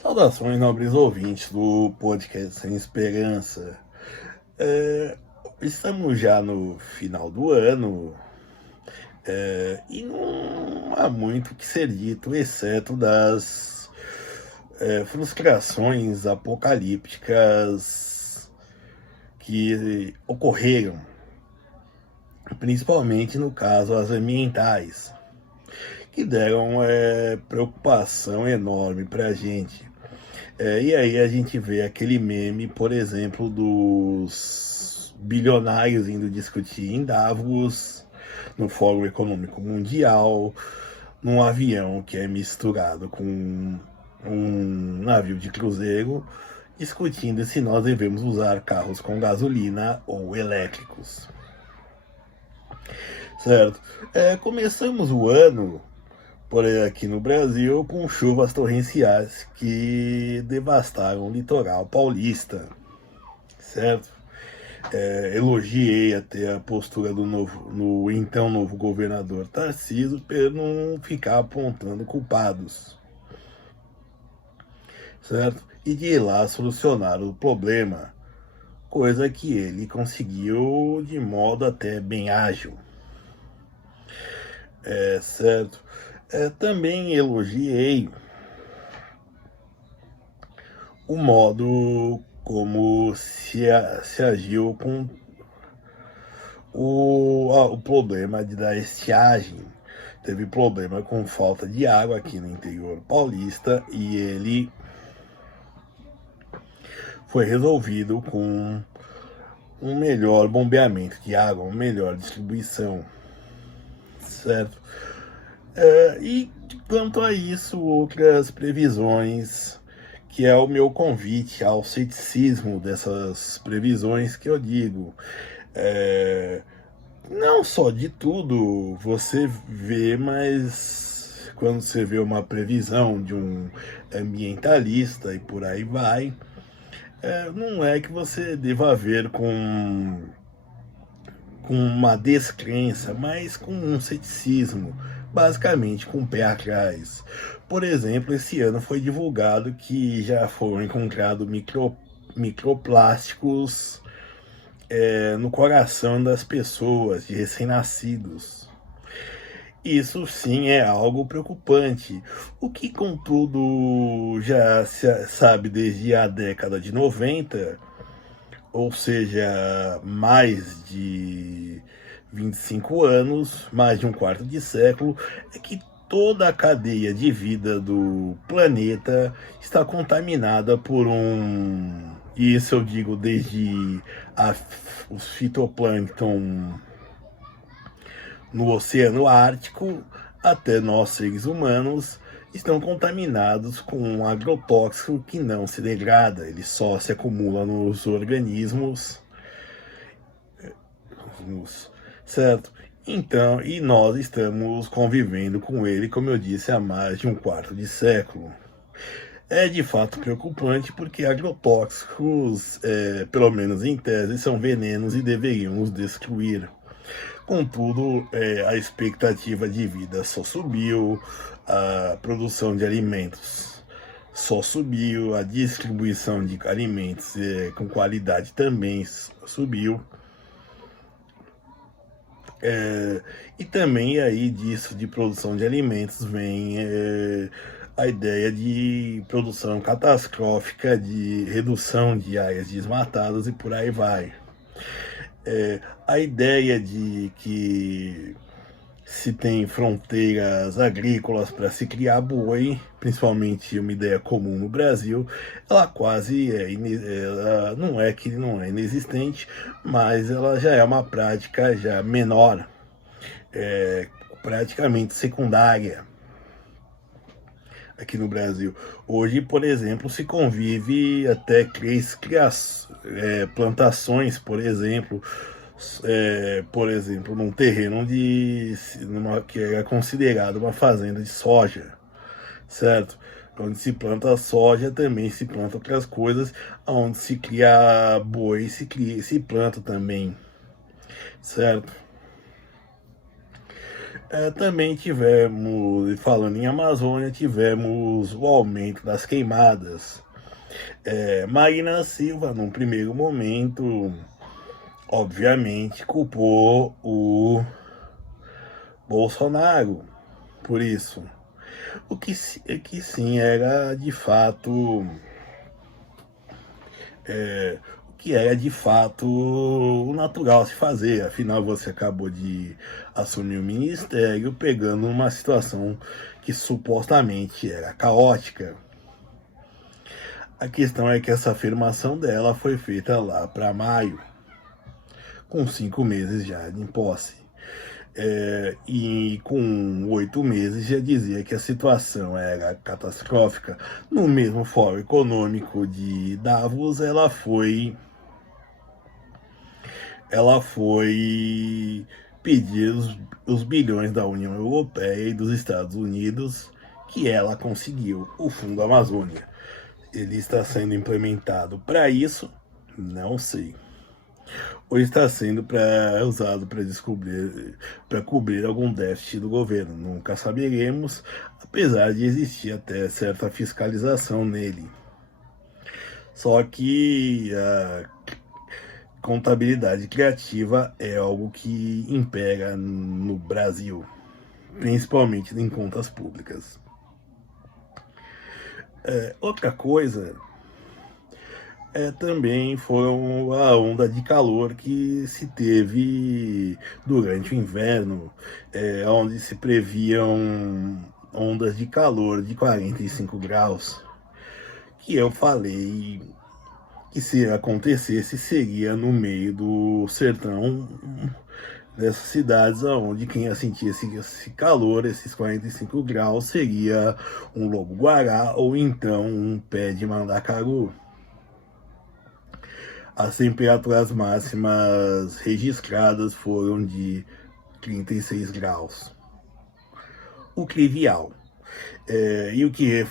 Saudações, nobres ouvintes do podcast Sem Esperança. Estamos já no final do ano e não há muito que ser dito, exceto das frustrações apocalípticas que ocorreram, principalmente no caso as ambientais, que deram preocupação enorme para a gente. E aí a gente vê aquele meme, por exemplo, dos bilionários indo discutir em Davos, no Fórum Econômico Mundial, num avião que é misturado com um navio de cruzeiro, discutindo se nós devemos usar carros com gasolina ou elétricos. Certo? Começamos o ano porém aqui no Brasil com chuvas torrenciais que devastaram o litoral paulista, certo? Elogiei até a postura do então novo governador Tarcísio por não ficar apontando culpados, certo? E de ir lá solucionar o problema, coisa que ele conseguiu de modo até bem ágil, certo? Também elogiei o modo como se agiu com o problema da estiagem. Teve problema com falta de água aqui no interior paulista e ele foi resolvido com um melhor bombeamento de água, uma melhor distribuição, certo? E quanto a isso, outras previsões, que é o meu convite ao ceticismo dessas previsões que eu digo. Não só de tudo você vê, mas quando você vê uma previsão de um ambientalista e por aí vai, não é que você deva ver com uma descrença, mas com um ceticismo, basicamente com o pé atrás. Por exemplo, esse ano foi divulgado que já foram encontrados microplásticos no coração das pessoas, de recém-nascidos. Isso sim é algo preocupante, o que contudo já se sabe desde a década de 90, ou seja, mais de 25 anos, mais de um quarto de século, é que toda a cadeia de vida do planeta está contaminada por e isso eu digo desde os fitoplâncton no Oceano Ártico até nós seres humanos, estão contaminados com um agrotóxico que não se degrada, ele só se acumula nos organismos, certo? Então, e nós estamos convivendo com ele, como eu disse, há mais de um quarto de século. É de fato preocupante porque agrotóxicos, pelo menos em tese, são venenos e deveriam nos destruir. Contudo, a expectativa de vida só subiu, a produção de alimentos só subiu, a distribuição de alimentos com qualidade também subiu. E também aí disso de produção de alimentos vem a ideia de produção catastrófica, de redução de áreas desmatadas e por aí vai. A ideia de que se tem fronteiras agrícolas para se criar boi, principalmente uma ideia comum no Brasil, ela quase ela não é que não é inexistente, mas ela já é uma prática já menor, praticamente secundária aqui no Brasil. Hoje, por exemplo, se convive até plantações, por exemplo, num terreno que era considerado uma fazenda de soja, certo? Onde se planta soja, também se planta outras coisas, onde se cria boi, se planta também, certo? Também tivemos, falando em Amazônia, tivemos o aumento das queimadas. Marina Silva, num primeiro momento, obviamente, culpou o Bolsonaro por isso. Que sim era de fato o que era de fato o natural a se fazer. Afinal, você acabou de assumir o ministério pegando uma situação que supostamente era caótica. A questão é que essa afirmação dela foi feita lá para maio, com 5 meses já de posse. E com 8 meses já dizia que a situação era catastrófica. No mesmo Fórum Econômico de Davos, ela foi pedir os bilhões da União Europeia e dos Estados Unidos, que ela conseguiu, o Fundo Amazônia. Ele está sendo implementado para isso? Não sei. Ou está sendo usado para cobrir algum déficit do governo? Nunca saberemos, apesar de existir até certa fiscalização nele. Só que a contabilidade criativa é algo que impera no Brasil, principalmente em contas públicas. Outra coisa também foram a onda de calor que se teve durante o inverno, onde se previam ondas de calor de 45 graus, que eu falei que se acontecesse seria no meio do sertão dessas cidades, onde quem ia sentir esse calor, esses 45 graus, seria um lobo-guará ou então um pé de mandacaru. As temperaturas máximas registradas foram de 36 graus. O trivial. E o que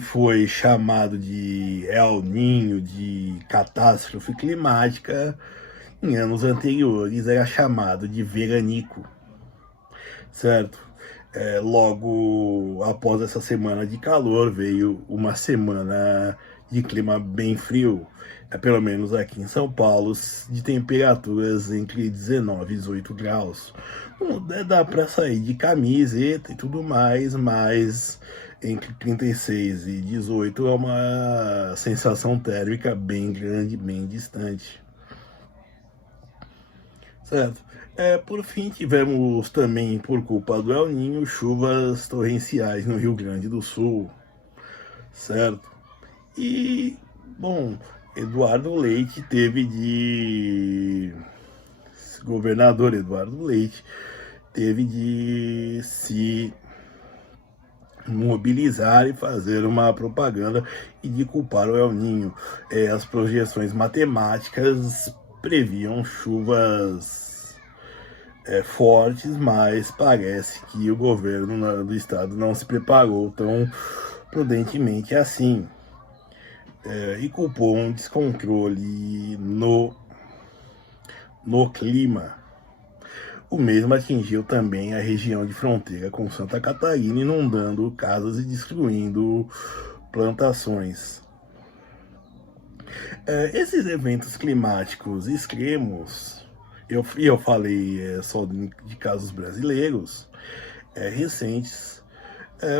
foi chamado de El Niño, de catástrofe climática, em anos anteriores era chamado de veranico, certo? Logo após essa semana de calor veio uma semana de clima bem frio, pelo menos aqui em São Paulo, de temperaturas entre 19 e 18 graus. Dá para sair de camiseta e tudo mais, mas entre 36 e 18 é uma sensação térmica bem grande, bem distante. Certo? Por fim, tivemos também, por culpa do El Niño, chuvas torrenciais no Rio Grande do Sul, certo? E, bom, governador Eduardo Leite teve de se mobilizar e fazer uma propaganda e de culpar o El Niño. As projeções matemáticas previam chuvas fortes, mas parece que o governo do estado não se preparou tão prudentemente assim, e culpou um descontrole no clima. O mesmo atingiu também a região de fronteira com Santa Catarina, inundando casas e destruindo plantações. Esses eventos climáticos extremos, eu falei só de casos brasileiros, recentes,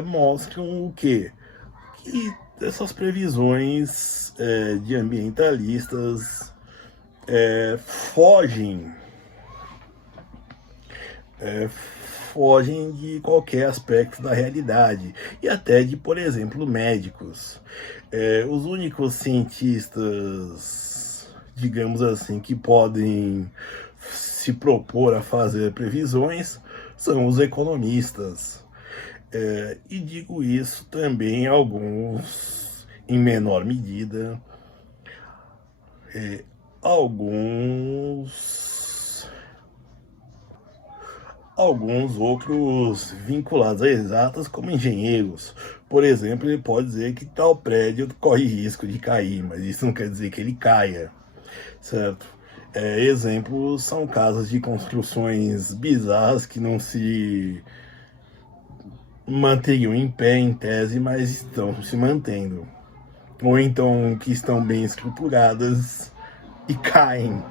mostram o quê? Que essas previsões de ambientalistas fogem de qualquer aspecto da realidade, e até de, por exemplo, médicos. Os únicos cientistas, digamos assim, que podem se propor a fazer previsões são os economistas. E digo isso também alguns, em menor medida, alguns outros vinculados a exatas, como engenheiros. Por exemplo, ele pode dizer que tal prédio corre risco de cair, mas isso não quer dizer que ele caia, certo? Exemplos são casos de construções bizarras que não se manteriam em pé em tese, mas estão se mantendo. Ou então que estão bem estruturadas e caem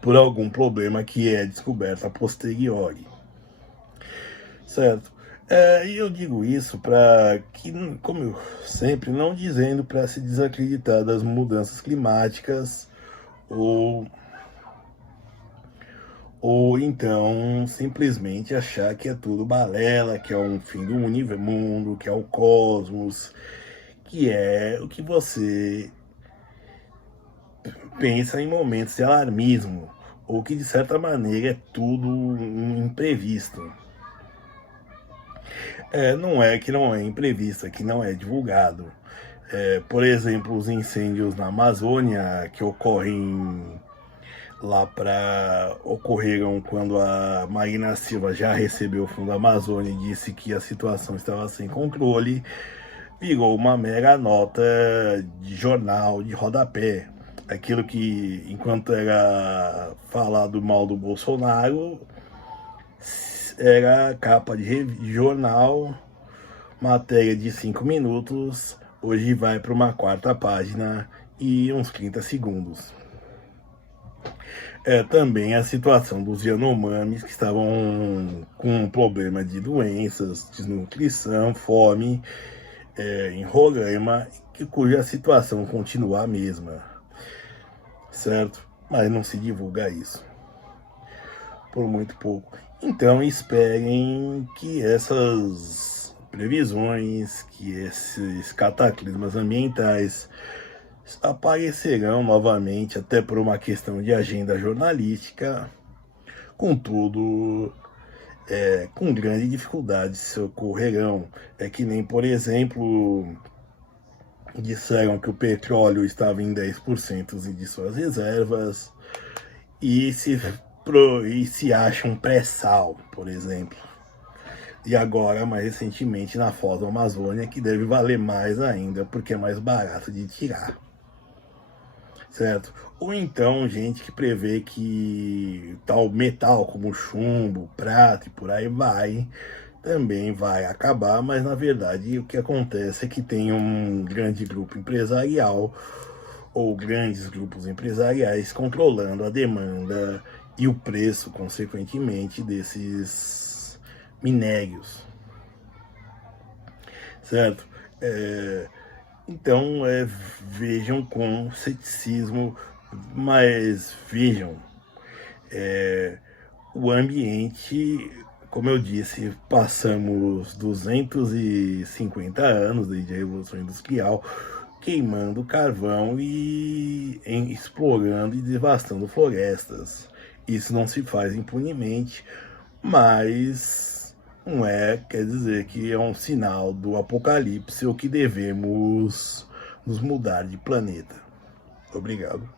por algum problema que é descoberto a posteriori, certo? E eu digo isso para que, como eu sempre, não dizendo para se desacreditar das mudanças climáticas ou, ou então simplesmente achar que é tudo balela, que é um fim do mundo, que é o cosmos, que é o que você pensa em momentos de alarmismo, ou que de certa maneira é tudo um imprevisto. Não é que não é imprevisto, é que não é divulgado. Por exemplo, os incêndios na Amazônia que ocorrem lá para ocorreram quando a Marina Silva já recebeu o Fundo Amazônia e disse que a situação estava sem controle, virou uma mera nota de jornal de rodapé. Aquilo que, enquanto era falado mal do Bolsonaro, era capa de jornal, matéria de 5 minutos, hoje vai para uma quarta página e uns 30 segundos. Também a situação dos Yanomamis que estavam com um problema de doenças, desnutrição, fome, em Roraima, cuja situação continua a mesma, certo? Mas não se divulga isso, por muito pouco. Então esperem que essas previsões, que esses cataclismas ambientais aparecerão novamente, até por uma questão de agenda jornalística, contudo, com grande dificuldade se ocorrerão. É que nem, por exemplo, disseram que o petróleo estava em 10% de suas reservas e se acha um pré-sal, por exemplo. E agora, mais recentemente, na Foz do Amazônia, que deve valer mais ainda, porque é mais barato de tirar, certo? Ou então gente que prevê que tal metal como chumbo, prata e por aí vai, também vai acabar, mas na verdade o que acontece é que tem um grande grupo empresarial ou grandes grupos empresariais controlando a demanda e o preço, consequentemente, desses minérios, certo? Então, vejam com ceticismo, mas vejam, o ambiente, como eu disse, passamos 250 anos desde a Revolução Industrial queimando carvão e explorando e devastando florestas. Isso não se faz impunemente, mas não quer dizer que é um sinal do apocalipse ou que devemos nos mudar de planeta. Obrigado.